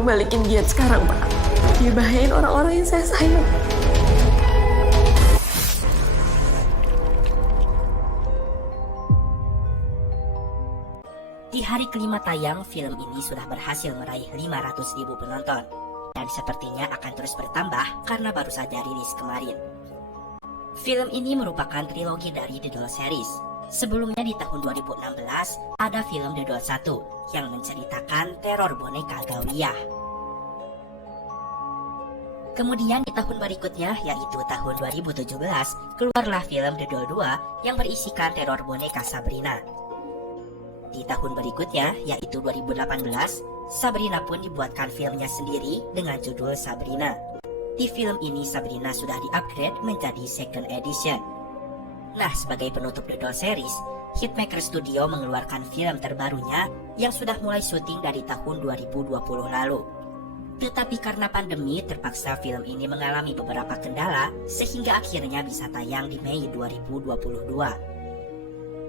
tolong balikin Gian sekarang, Pak. Dia bahayain orang-orang yang saya sayang. Di hari kelima tayang, film ini sudah berhasil meraih 500.000 penonton. Dan sepertinya akan terus bertambah karena baru saja rilis kemarin. Film ini merupakan trilogi dari The Doll series. Sebelumnya di tahun 2016, ada film The Doll 1 yang menceritakan teror boneka Gawiyah. Kemudian di tahun berikutnya, yaitu tahun 2017, keluarlah film The Doll 2 yang berisikan teror boneka Sabrina. Di tahun berikutnya, yaitu 2018, Sabrina pun dibuatkan filmnya sendiri dengan judul Sabrina. Di film ini Sabrina sudah di-upgrade menjadi second edition. Nah, sebagai penutup The Doll series, Hitmaker Studio mengeluarkan film terbarunya yang sudah mulai syuting dari tahun 2020 lalu. Tetapi karena pandemi, terpaksa film ini mengalami beberapa kendala sehingga akhirnya bisa tayang di Mei 2022.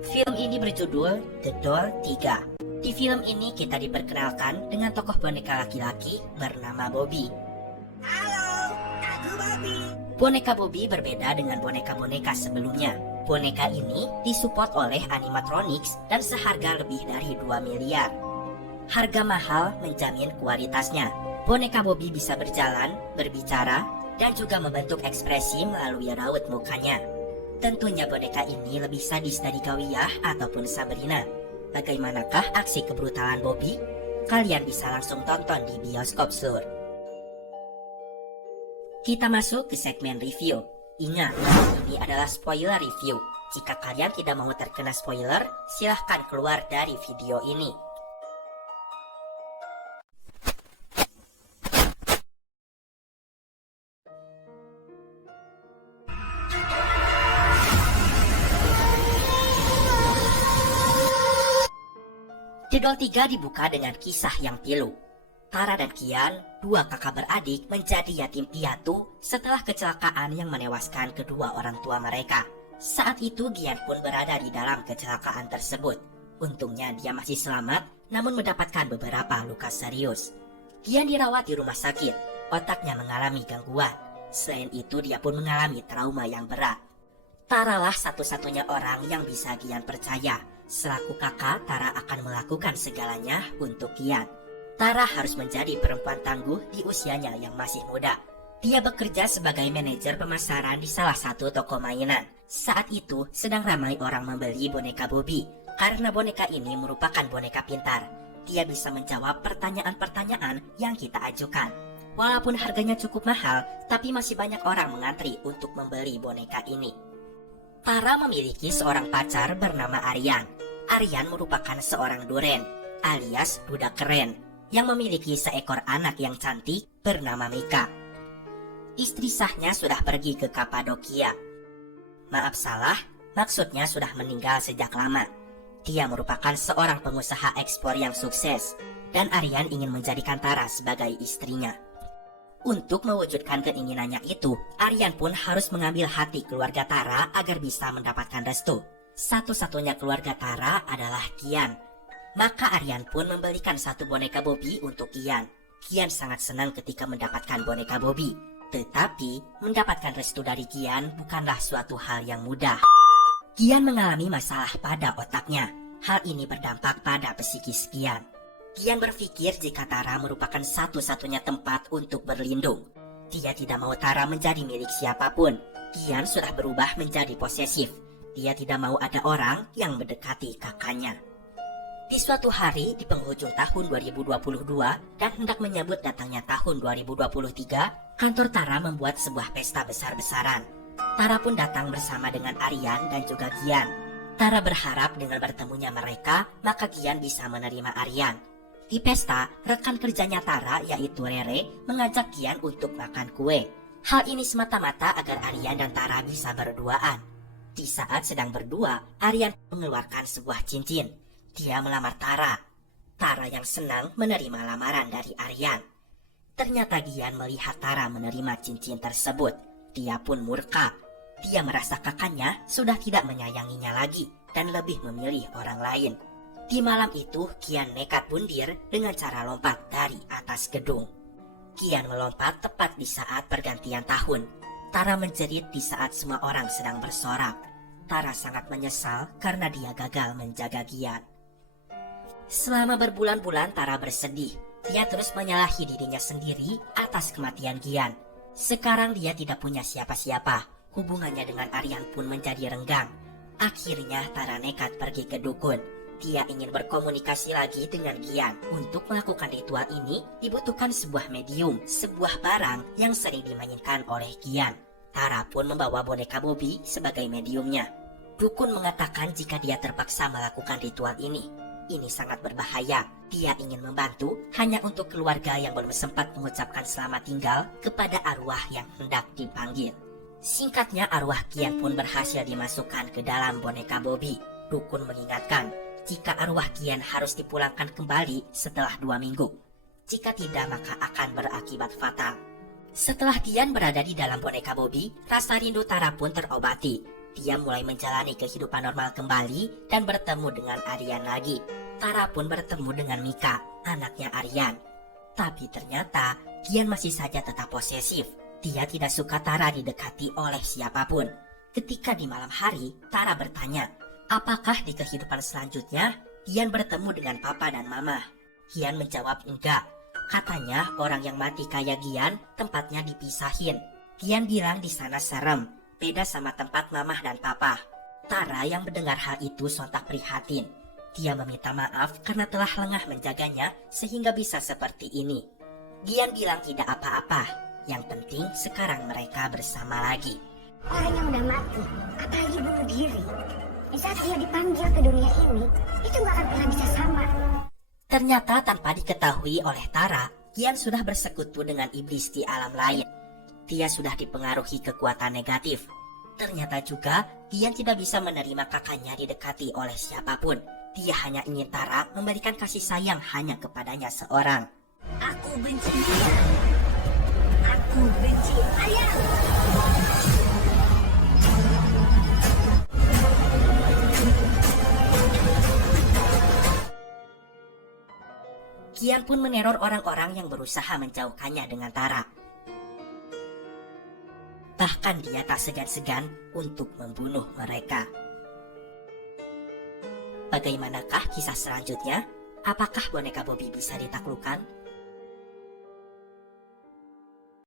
Film ini berjudul The Doll 3. Di film ini kita diperkenalkan dengan tokoh boneka laki-laki bernama Bobby. Halo, aku Bobby. Boneka Bobby berbeda dengan boneka-boneka sebelumnya. Boneka ini disupport oleh animatronics dan seharga lebih dari 2 miliar. Harga mahal menjamin kualitasnya. Boneka Bobby bisa berjalan, berbicara, dan juga membentuk ekspresi melalui raut mukanya. Tentunya boneka ini lebih sadis dari Gawiyah ataupun Sabrina. Bagaimanakah aksi kebrutalan Bobby? Kalian bisa langsung tonton di bioskop Sur. Kita masuk ke segmen review. Ingat, ini adalah spoiler review. Jika kalian tidak mau terkena spoiler, silahkan keluar dari video ini. The Doll 3 dibuka dengan kisah yang pilu. Tara dan Gian, dua kakak beradik, menjadi yatim piatu setelah kecelakaan yang menewaskan kedua orang tua mereka. Saat itu Gian pun berada di dalam kecelakaan tersebut. Untungnya dia masih selamat, namun mendapatkan beberapa luka serius. Gian dirawat di rumah sakit, otaknya mengalami gangguan. Selain itu dia pun mengalami trauma yang berat. Tara lah satu-satunya orang yang bisa Gian percaya. Selaku kakak, Tara akan melakukan segalanya untuk Gian. Tara harus menjadi perempuan tangguh di usianya yang masih muda. Dia bekerja sebagai manajer pemasaran di salah satu toko mainan. Saat itu sedang ramai orang membeli boneka Bobby, karena boneka ini merupakan boneka pintar. Dia bisa menjawab pertanyaan-pertanyaan yang kita ajukan. Walaupun harganya cukup mahal, tapi masih banyak orang mengantri untuk membeli boneka ini. Tara memiliki seorang pacar bernama Aryan. Aryan merupakan seorang duren, alias duda keren, yang memiliki seekor anak yang cantik bernama Mika. Istri sahnya sudah pergi ke Kapadokia. Maaf salah, maksudnya sudah meninggal sejak lama. Dia merupakan seorang pengusaha ekspor yang sukses, dan Aryan ingin menjadikan Tara sebagai istrinya. Untuk mewujudkan keinginannya itu, Aryan pun harus mengambil hati keluarga Tara agar bisa mendapatkan restu. Satu-satunya keluarga Tara adalah Gian. Maka Aryan pun membelikan satu boneka Bobby untuk Gian. Gian sangat senang ketika mendapatkan boneka Bobby. Tetapi, mendapatkan restu dari Gian bukanlah suatu hal yang mudah. Gian mengalami masalah pada otaknya. Hal ini berdampak pada psikis Gian. Gian berpikir jika Tara merupakan satu-satunya tempat untuk berlindung. Dia tidak mau Tara menjadi milik siapapun. Gian sudah berubah menjadi posesif. Dia tidak mau ada orang yang mendekati kakaknya. Di suatu hari di penghujung tahun 2022 dan hendak menyambut datangnya tahun 2023, kantor Tara membuat sebuah pesta besar-besaran. Tara pun datang bersama dengan Aryan dan juga Gian. Tara berharap dengan bertemunya mereka, maka Gian bisa menerima Aryan. Di pesta, rekan kerjanya Tara yaitu Rere mengajak Gian untuk makan kue. Hal ini semata-mata agar Aryan dan Tara bisa berduaan. Di saat sedang berdua, Aryan mengeluarkan sebuah cincin. Dia melamar Tara. Tara yang senang menerima lamaran dari Aryan. Ternyata Gian melihat Tara menerima cincin tersebut. Dia pun murka. Dia merasa kakaknya sudah tidak menyayanginya lagi dan lebih memilih orang lain. Di malam itu, Qian nekat bundir dengan cara lompat dari atas gedung. Qian melompat tepat di saat pergantian tahun. Tara menjerit di saat semua orang sedang bersorak. Tara sangat menyesal karena dia gagal menjaga Qian. Selama berbulan-bulan Tara bersedih. Dia terus menyalahi dirinya sendiri atas kematian Qian. Sekarang dia tidak punya siapa-siapa. Hubungannya dengan Aryan pun menjadi renggang. Akhirnya Tara nekat pergi ke dukun. Dia ingin berkomunikasi lagi dengan Qian. Untuk melakukan ritual ini dibutuhkan sebuah medium, sebuah barang yang sering dimainkan oleh Qian. Tara pun membawa boneka Bobby sebagai mediumnya. Dukun mengatakan jika dia terpaksa melakukan ritual ini sangat berbahaya. Dia ingin membantu hanya untuk keluarga yang belum sempat mengucapkan selamat tinggal kepada arwah yang hendak dipanggil. Singkatnya, arwah Qian pun berhasil dimasukkan ke dalam boneka Bobby. Dukun mengingatkan jika arwah Qian harus dipulangkan kembali setelah 2 minggu. Jika tidak, maka akan berakibat fatal. Setelah Qian berada di dalam boneka Bobby, rasa rindu Tara pun terobati. Dia mulai menjalani kehidupan normal kembali dan bertemu dengan Aryan lagi. Tara pun bertemu dengan Mika, anaknya Aryan. Tapi ternyata Qian masih saja tetap posesif. Dia tidak suka Tara didekati oleh siapapun. Ketika di malam hari, Tara bertanya, apakah di kehidupan selanjutnya Qian bertemu dengan papa dan mama? Qian menjawab enggak. Katanya orang yang mati kayak Qian tempatnya dipisahin. Qian bilang di sana serem, beda sama tempat mamah dan papa. Tara yang mendengar hal itu sontak prihatin. Dia meminta maaf karena telah lengah menjaganya sehingga bisa seperti ini. Qian bilang tidak apa-apa. Yang penting sekarang mereka bersama lagi. Orang yang udah mati, apalagi bunuh diri. Di saat dia dipanggil ke dunia ini, itu gak akan pernah bisa sama. Ternyata tanpa diketahui oleh Tara, Qian sudah bersekutu dengan iblis di alam lain. Dia sudah dipengaruhi kekuatan negatif. Ternyata juga Qian tidak bisa menerima kakaknya didekati oleh siapapun. Dia hanya ingin Tara memberikan kasih sayang hanya kepadanya seorang. Aku benci dia. Aku benci ayah. Qian pun meneror orang-orang yang berusaha menjauhkannya dengan Tara. Bahkan dia tak segan-segan untuk membunuh mereka. Bagaimanakah kisah selanjutnya? Apakah boneka Bobby bisa ditaklukkan?